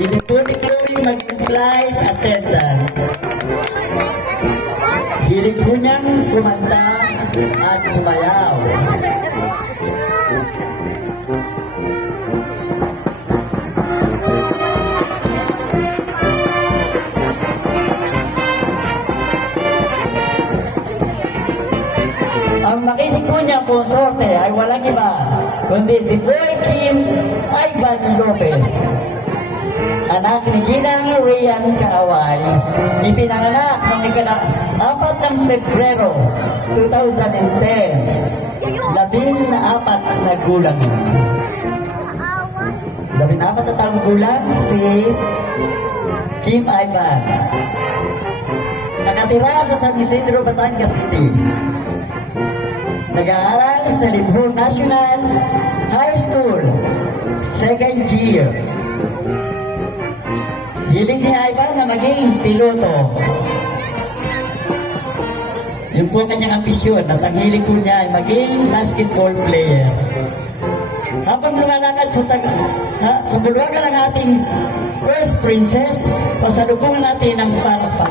Hiling po ni Chloe maging flight attendant. Hiling po niyang kumanta at sumayaw. Ang makisig po niya konsorte ay walang iba, kundi si Boy Kim Ivan Lopez. Anak ni Ginang Rian Kaaway, ipinanganak noong ika-4 ng Pebrero 2010. 14 na gulang. 14 na taong gulang si Kim Ivan. Nakatira sa San Isidro, Batangas City. Nag-aaral sa Libro National High School, second year. Hiling ni Ivan na maging piloto. Yun po kanyang ambisyon at ang hiling po niya ay maging basketball player. Habang lumalakad sa bulwagan ng ating first princess, pasalubong natin ang palakpak.